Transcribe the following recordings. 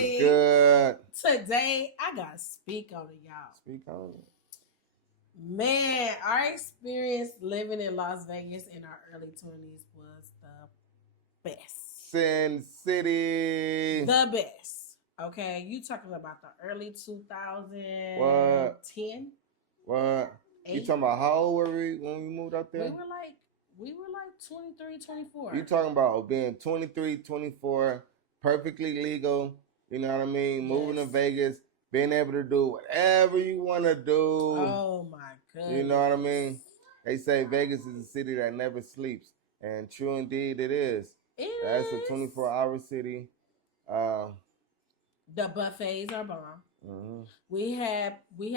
good? Today, I got to speak on it, y'all. Speak on it. Man, our experience living in Las Vegas in our early 20s was the best. Sin City. The best. Okay, you talking about the early 2010? What? You talking about how old were we when we moved up there? We were like 23, 24. You talking about being 23, 24, perfectly legal, you know what I mean? Moving to Vegas, being able to do whatever you want to do. Oh my goodness. You know what I mean? They say Vegas is a city that never sleeps. And true indeed it is. That's a 24-hour city. The buffets are bomb. Mm-hmm. We had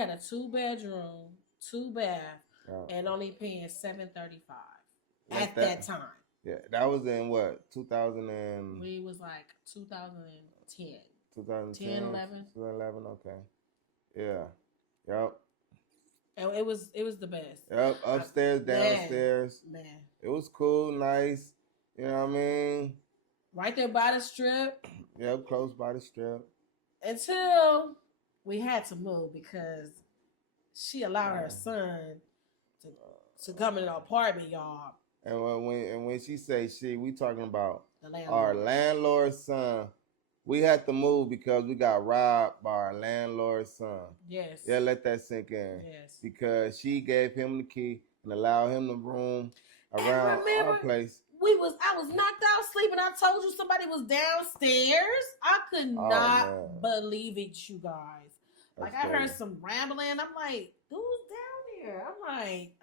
a 2-bedroom, 2-bath, and only paying $735 at that time. Yeah, that was in what? 2000 and... We was like 2010. 2010, 11. 2011, okay. Yeah. Yep. And it was the best. Yep, upstairs, downstairs. Man. It was cool, nice. You know what I mean? Right there by the strip. Yep, close by the strip. Until we had to move because she allowed her son to come in the apartment, y'all. And when she say she, we talking about our landlord's son. We had to move because we got robbed by our landlord's son. Yes. Yeah, let that sink in. Yes. Because she gave him the key and allowed him to room around our place. I was knocked out sleeping. I told you somebody was downstairs. I could not believe it, you guys. Like I heard some rambling. I'm like, who's down there? I'm like,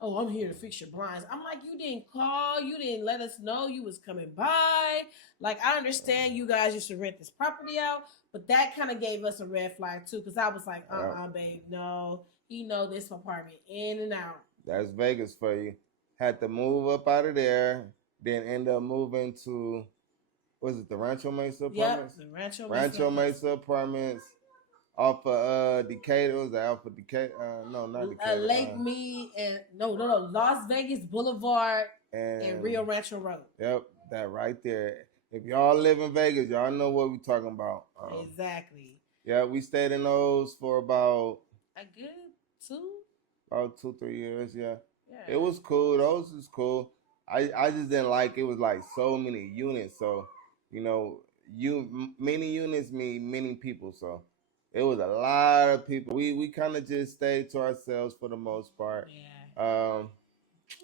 oh, I'm here to fix your blinds. I'm like, you didn't call. You didn't let us know you was coming by. Like, I understand you guys used to rent this property out, but that kind of gave us a red flag too. Because I was like, babe, no. He know this apartment in and out. That's Vegas for you. Had to move up out of there. Then end up moving to, was it the Rancho Mesa apartments? Yep, the Rancho Mesa apartments. Off of Decatur, was that off of Decatur? No, not Decatur. Lake Mead and no, Las Vegas Boulevard and Rio Rancho Road. Yep, that right there. If y'all live in Vegas, y'all know what we're talking about. Exactly. Yeah, we stayed in those for about a good 2-3 years. Yeah, it was cool. Those was cool. I just didn't like it was like so many units. So you know, many units mean many people. So. It was a lot of people. We kind of just stayed to ourselves for the most part. Yeah.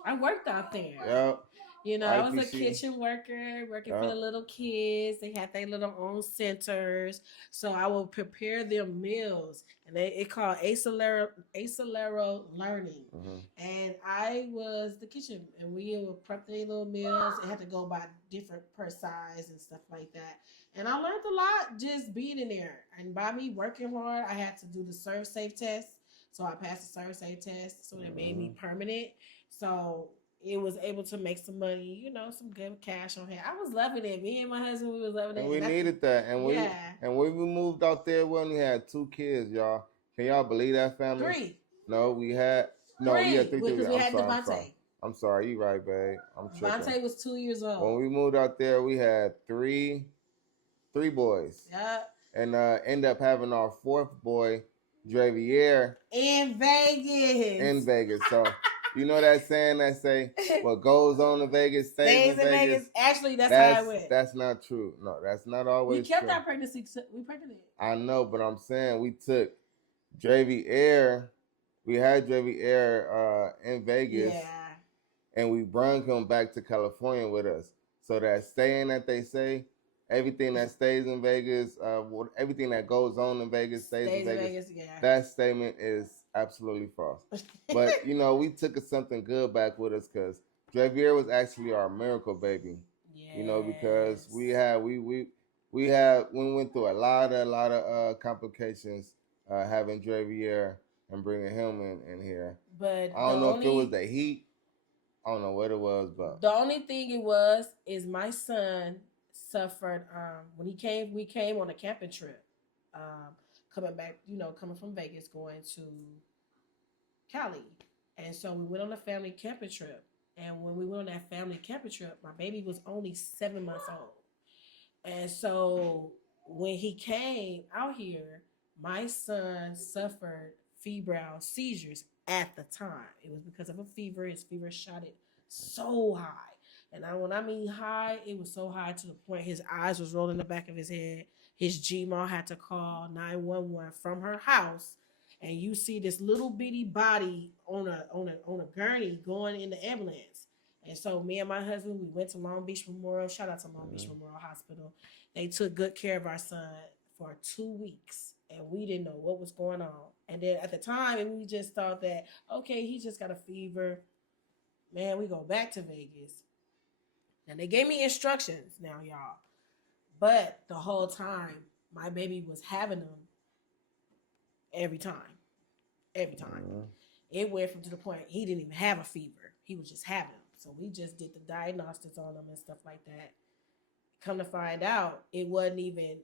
I worked out there. Yep. You know, I was a kitchen worker, working for the little kids. They had their little own centers. So I would prepare them meals. And it called Acelero Learning. Mm-hmm. And I was the kitchen. And we would prep their little meals. It had to go by different per size and stuff like that. And I learned a lot just being in there. And by me working hard, I had to do the Serve Safe test. So I passed the Serve Safe test. So it made me permanent. So it was able to make some money, you know, some good cash on hand. I was loving it. Me and my husband, we was loving it. And we needed that. And when we moved out there, we only had 2 kids, y'all. Can y'all believe that, family? 3. No, we had 3. Because we had Devontae. I'm sorry. You right, babe. I'm tripping. Devontae was 2 years old. When we moved out there, we had 3 boys. Yeah. And end up having our 4th boy, Dravier. In Vegas. So... You know that saying that say, what goes on in Vegas stays in Vegas? Actually, that's how it went. That's not true. No, that's not always true. We kept our pregnancy. We pregnant. I know, but I'm saying we took Dravier. We had Dravier in Vegas. Yeah. And we brought him back to California with us. So that saying that they say, everything that stays in Vegas, everything that goes on in Vegas stays in Vegas. Yeah. That statement is absolutely false. But, you know, we took something good back with us because Dravier was actually our miracle baby. Yes. You know, because we went through a lot of complications having Dravier and bringing him in here. But I don't know if it was the heat. I don't know what it was, but the only thing it is my son suffered when we came on a camping trip. Coming back, you know, coming from Vegas, going to Cali. And so we went on a family camping trip. And when we went on that family camping trip, my baby was only 7 months old. And so when he came out here, my son suffered febrile seizures at the time. It was because of a fever. His fever shot it so high. And when I mean high, it was so high to the point his eyes was rolling in the back of his head. His G-Ma had to call 911 from her house. And you see this little bitty body on a gurney going in the ambulance. And so me and my husband, we went to Long Beach Memorial. Shout out to Long Beach Memorial Hospital. They took good care of our son for 2 weeks, and we didn't know what was going on. And then at the time, we just thought that, okay, he just got a fever. Man, we go back to Vegas. And they gave me instructions now, y'all. But the whole time, my baby was having them every time. Every time. It went from to the point he didn't even have a fever. He was just having them. So we just did the diagnostics on them and stuff like that. Come to find out, it wasn't even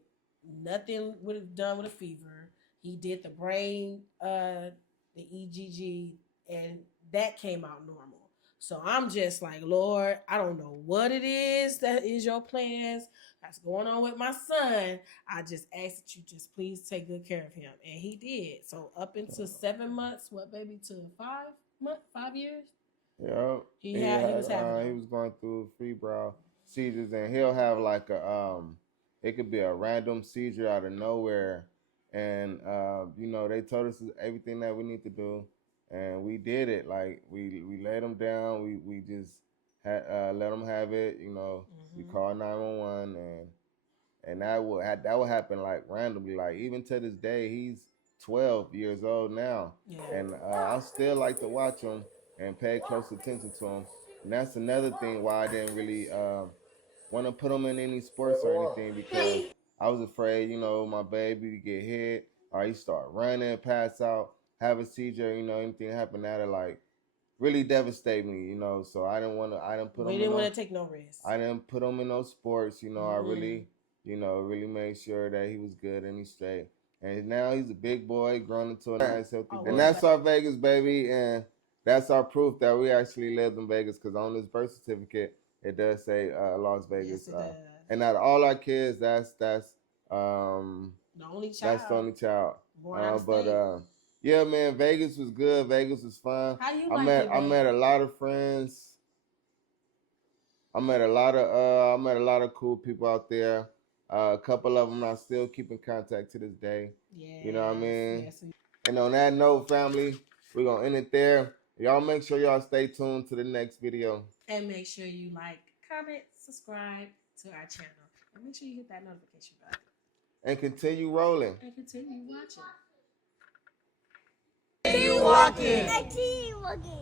nothing would have done with a fever. He did the brain, the EGG, and that came out normal. So I'm just like, Lord, I don't know what it is that is your plans that's going on with my son. I just ask that you just please take good care of him. And he did. So up until 7 months, what baby, to 5 months, 5 years? Yeah. He was going through febrile seizures, and he'll have like it could be a random seizure out of nowhere. And they told us everything that we need to do. And we did it. Like we laid them down. We just let them have it. We called 911, and that would happen like randomly. Like even to this day, he's 12 years old now, and I still like to watch him and pay close attention to him. And that's another thing why I didn't really want to put him in any sports or anything, because I was afraid, my baby to get hit or he start running, pass out, have a seizure, anything happen that'll like really devastate me, So I didn't want to. We didn't want to take no risk. I didn't put him in no sports, I really, really made sure that he was good and he's straight. And now he's a big boy, grown into a nice, healthy boy. And that's our Vegas, baby, and that's our proof that we actually lived in Vegas, because on this birth certificate it does say Las Vegas. Yes, it does. And out of all our kids, that's the only child. That's the only child. But yeah, man, Vegas was good. Vegas was fun. How you I met a lot of friends. I met a lot of cool people out there. A couple of them I still keep in contact to this day. Yeah. You know what I mean? Yes. And on that note, family, we're going to end it there. Y'all make sure y'all stay tuned to the next video. And make sure you like, comment, subscribe to our channel. And make sure you hit that notification button. And continue rolling. And continue watching. Keep walking.